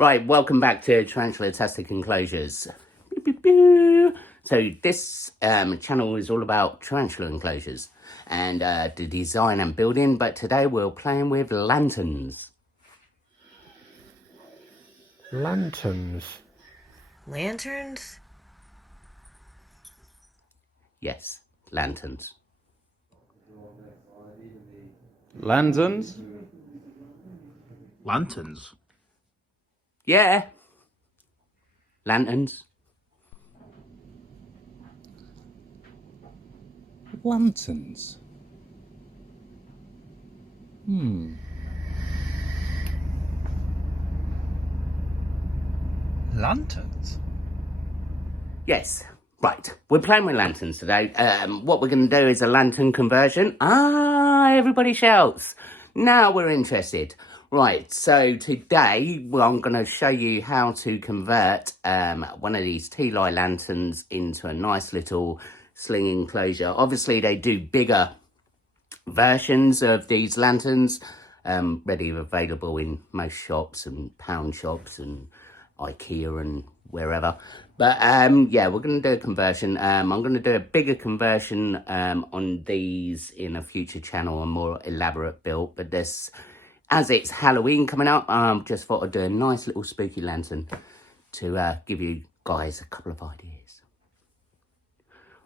Right, welcome back to Tarantula-tastic enclosures. So this channel is all about tarantula enclosures and the design and building, but today we're playing with lanterns. Lanterns? Lanterns? Yes, lanterns. Lanterns? Lanterns? Yeah, lanterns. Lanterns? Lanterns? Yes, right. We're playing with lanterns today. What we're going to do is a lantern conversion. Everybody shouts. Now we're interested. Right, so today I'm going to show you how to convert one of these tea light lanterns into a nice little sling enclosure. Obviously, they do bigger versions of these lanterns, ready available in most shops and pound shops and IKEA and wherever. But yeah, we're going to do a conversion. I'm going to do a bigger conversion on these in a future channel, a more elaborate build. But this, as it's Halloween coming up, just thought I'd do a nice little spooky lantern to give you guys a couple of ideas.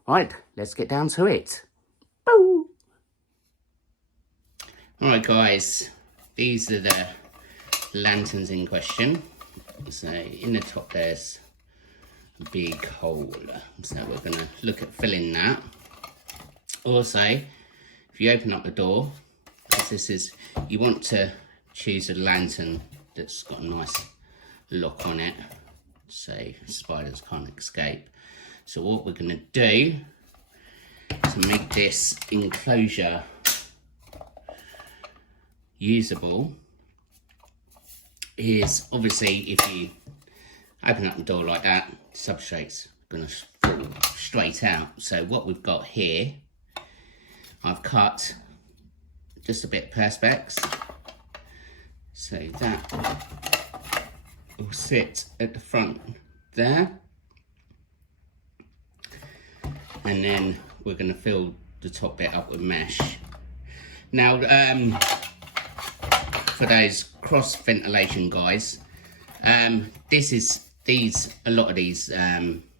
Right, let's get down to it. Boo! Alright guys, these are the lanterns in question. So in the top there's a big hole. So we're going to look at filling that. Also, if you open up the door, because this is, you want to choose a lantern that's got a nice lock on it, so spiders can't escape. So what we're going to do to make this enclosure usable is, obviously, if you open up the door like that, substrate's going to fall straight out. So what we've got here, I've cut just a bit of perspex, so that will sit at the front there, and then we're going to fill the top bit up with mesh. Now, for those cross ventilation guys, a lot of these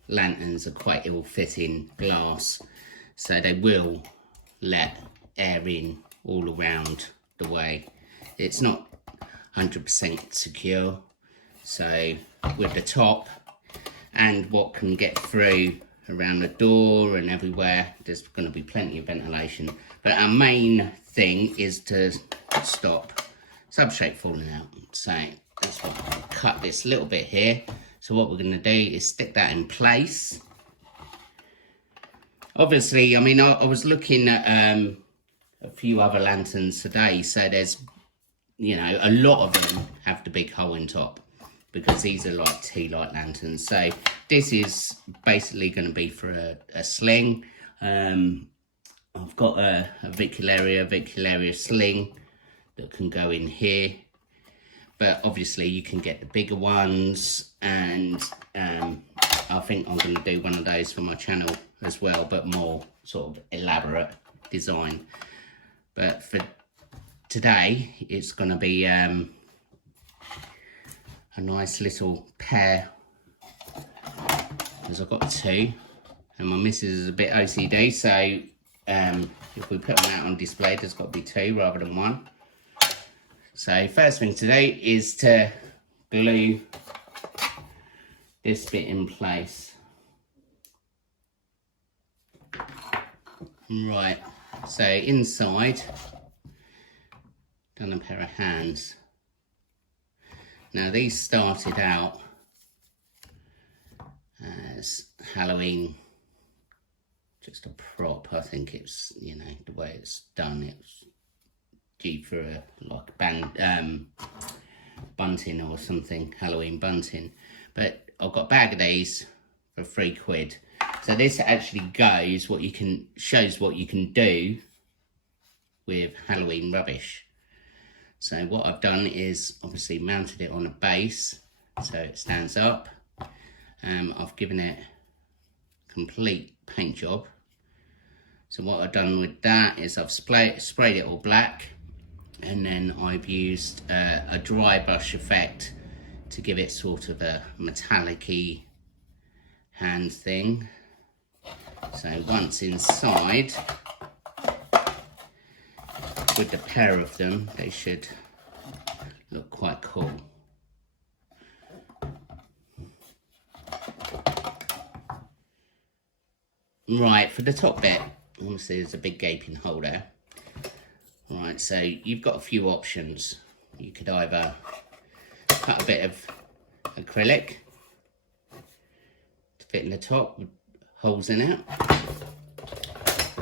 lanterns are quite ill-fitting glass, so they will let air in all around the way. It's not 100% secure, so with the top and what can get through around the door and everywhere, there's going to be plenty of ventilation. But our main thing is to stop substrate falling out. So that's why I'll cut this little bit here. So what we're going to do is stick that in place. Obviously, I mean, I was looking at a few other lanterns today, so there's, you know, a lot of them have the big hole in top, because these are like tea light lanterns. So this is basically going to be for a sling. I've got a vicularia sling that can go in here, but obviously you can get the bigger ones, and I think I'm going to do one of those for my channel as well, but more sort of elaborate design. But for today, it's going to be a nice little pair, because I've got two, and my missus is a bit OCD, so if we put them out on display, there's got to be two rather than one. So first thing today is to glue this bit in place. Right, so inside, done a pair of hands. Now these started out as Halloween, just a prop. I think it's, you know, the way it's done, it's due for a like bunting or something, Halloween bunting. But I've got a bag of these for £3. So this actually goes, shows what you can do with Halloween rubbish. So what I've done is obviously mounted it on a base so it stands up. I've given it a complete paint job. So what I've done with that is I've sprayed it all black, and then I've used a dry brush effect to give it sort of a metallic-y hand thing. So once inside, with the pair of them, they should look quite cool. Right, for the top bit, obviously there's a big gaping hole there. Right, so you've got a few options. You could either cut a bit of acrylic to fit in the top with holes in it,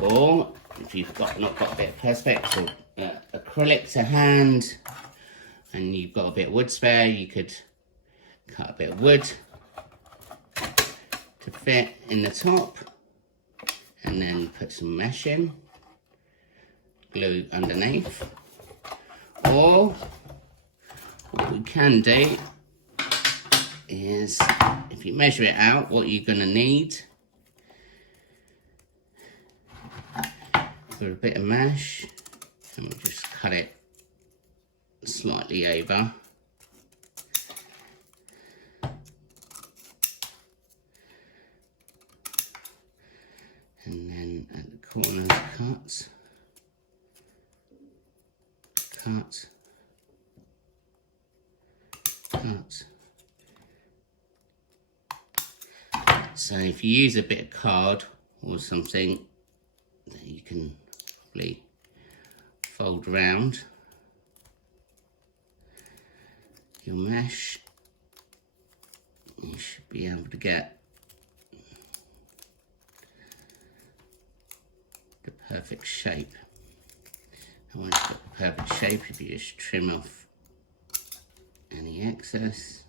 or if you've not got a bit of perspex or acrylic to hand and you've got a bit of wood spare, you could cut a bit of wood to fit in the top and then put some mesh in, glue underneath. Or what we can do is, if you measure it out, what you're going to need for a bit of mesh, and we'll just cut it slightly over. And then at the corners, cut. So if you use a bit of card or something, then you can probably fold around your mesh. You should be able to get the perfect shape. And once you've got the perfect shape, if you just trim off any excess,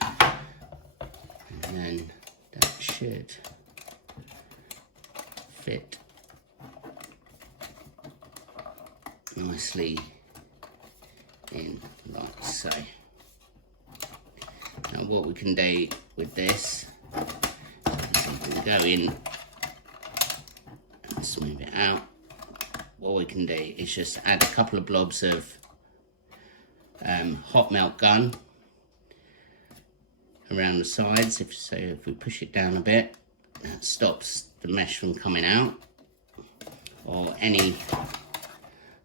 and then that should fit nicely in like so. Now what we can do with this is we can go in and smooth it out. What we can do is just add a couple of blobs of hot melt gun around the sides. If we push it down a bit, that stops the mesh from coming out, or any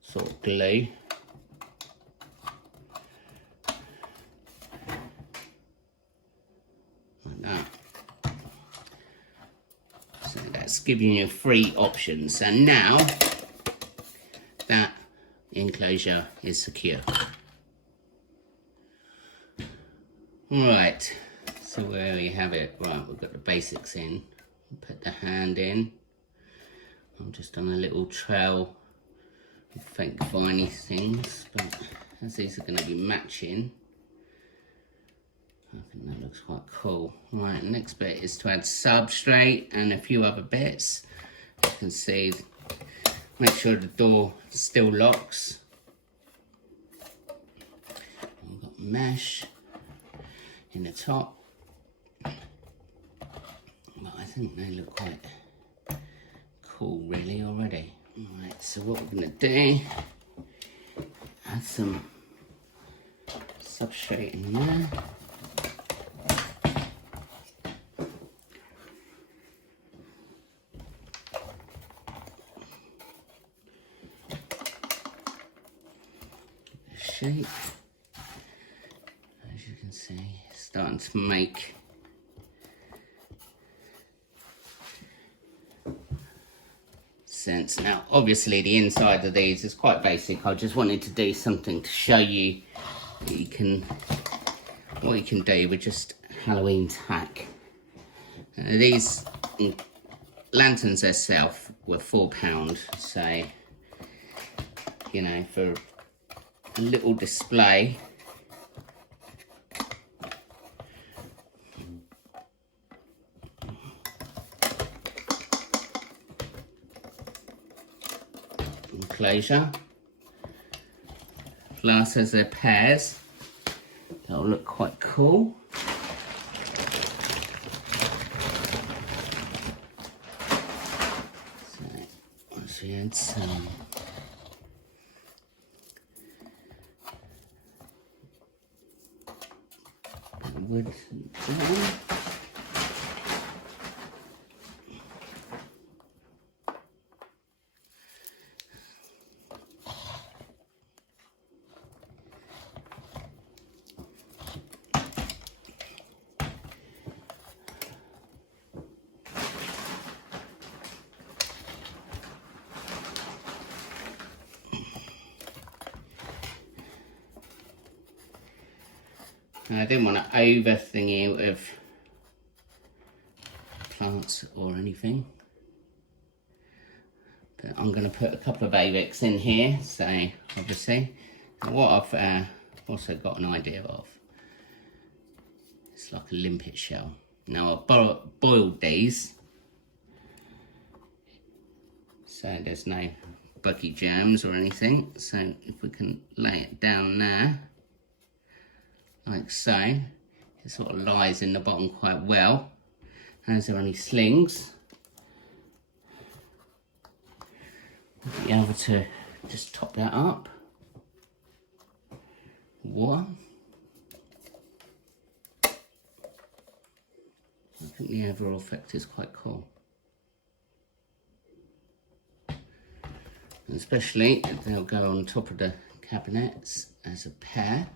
sort of glue. Like that. So that's giving you 3 options, and now that enclosure is secure. Right, so where we have it, right, we've got the basics in. Put the hand in. I'm just on a little trail of fake viney things, but as these are going to be matching, I think that looks quite cool. Right, the next bit is to add substrate and a few other bits. You can see, make sure the door still locks. We've got mesh in the top. But I think they look quite cool really already. Alright, so what we're going to do, add some substrate in there. Shape, as you can see, starting to make sense. Now obviously the inside of these is quite basic. I just wanted to do something to show you that what you can do with just Halloween tack. These lanterns themselves were £4, so you know, for a little display, enclosure, Plus, as they're pairs, that'll look quite cool. So, once we add some wood down. And I didn't want to over thingy it with plants or anything. But I'm going to put a couple of AVICs in here, so obviously. And what I've also got an idea of, it's like a limpet shell. Now I've boiled these, so there's no buggy germs or anything. So if we can lay it down there, like so, it sort of lies in the bottom quite well. And is there any slings? We'll be able to just top that up. One. I think the overall effect is quite cool. And especially, they'll go on top of the cabinets as a pair.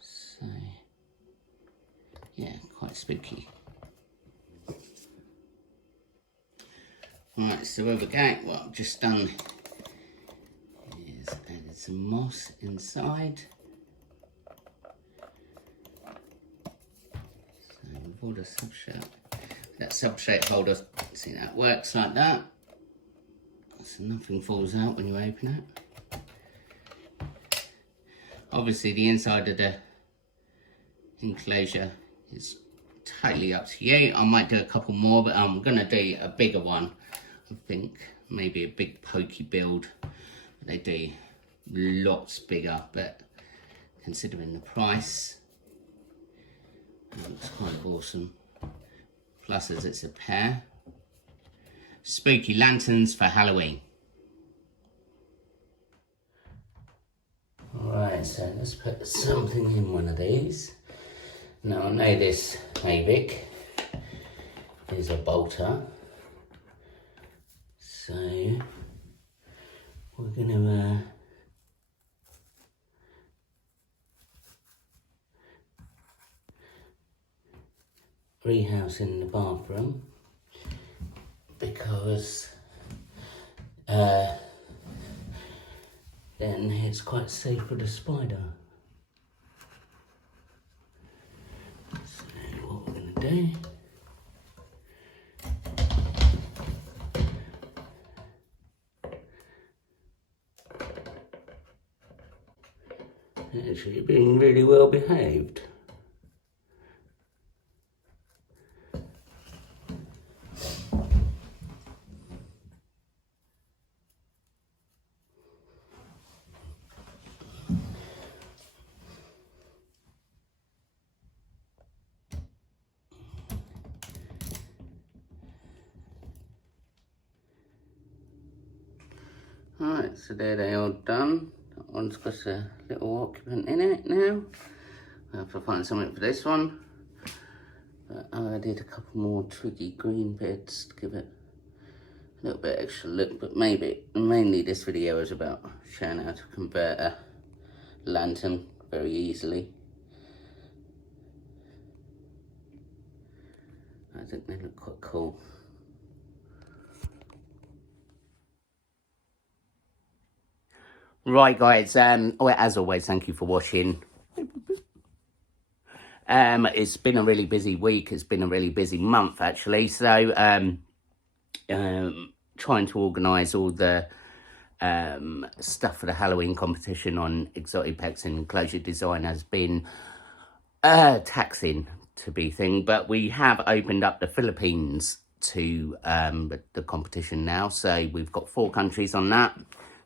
So, yeah, quite spooky. Right, so where we go, what I've just done is added some moss inside. So with all the substrate, that substrate holder, see that works like that. So nothing falls out when you open it. Obviously the inside of the enclosure is totally up to you. I might do a couple more, but I'm gonna do a bigger one. I think maybe a big pokey build. They do lots bigger, but considering the price, it looks kind of awesome. Plus, as it's a pair, spooky lanterns for Halloween. Alright, so let's put something in one of these. Now I know this AVIC is a bolter. So we're going to rehouse in the bathroom because then it's quite safe for the spider. So what we're going to do, actually being really well behaved. Alright, so there they are done. That one's got a little occupant in it now. I have to find something for this one. But I added a couple more twiggy green bits to give it a little bit extra look. But mainly this video is about showing how to convert a lantern very easily. I think they look quite cool. Right, guys, as always, thank you for watching. It's been a really busy week. It's been a really busy month, actually. So, trying to organise all the stuff for the Halloween competition on Exotic Pets and Enclosure Design has been taxing to be thing. But we have opened up the Philippines to the competition now. So we've got 4 countries on that.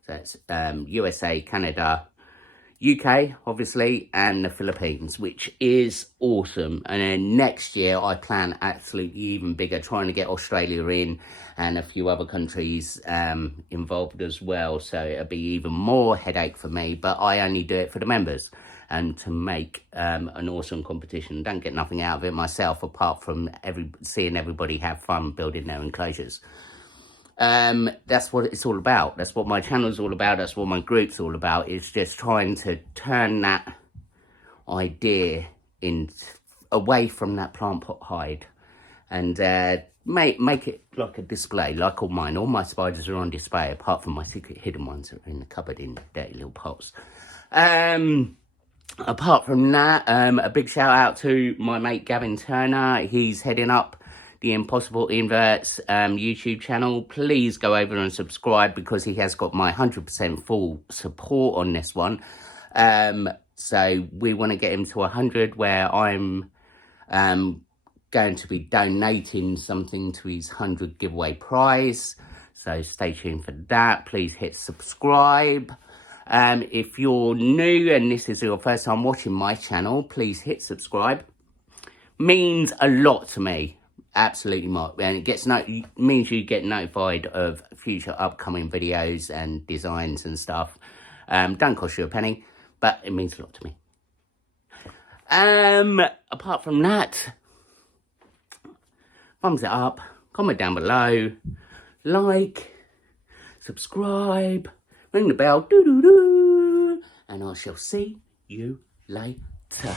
So it's USA, Canada, UK, obviously, and the Philippines, which is awesome. And then next year, I plan absolutely even bigger, trying to get Australia in and a few other countries involved as well. So it'll be even more headache for me, but I only do it for the members and to make an awesome competition. Don't get nothing out of it myself, apart from seeing everybody have fun building their enclosures. That's what it's all about. That's what my channel's all about. That's what my group's all about. It's just trying to turn that idea away from that plant pot hide and make it like a display, like all mine. All my spiders are on display, apart from my secret hidden ones that are in the cupboard in dirty little pots. Apart from that, a big shout out to my mate Gavin Turner. He's heading up the Impossible Inverts YouTube channel. Please go over and subscribe, because he has got my 100% full support on this one. So we want to get him to 100, where I'm going to be donating something to his 100 giveaway prize. So stay tuned for that. Please hit subscribe. If you're new and this is your first time watching my channel, please hit subscribe. Means a lot to me. Absolutely not. And it means you get notified of future upcoming videos and designs and stuff. Don't cost you a penny, but it means a lot to me. Apart from that, thumbs it up, comment down below, like, subscribe, ring the bell, doo-doo-doo, and I shall see you later.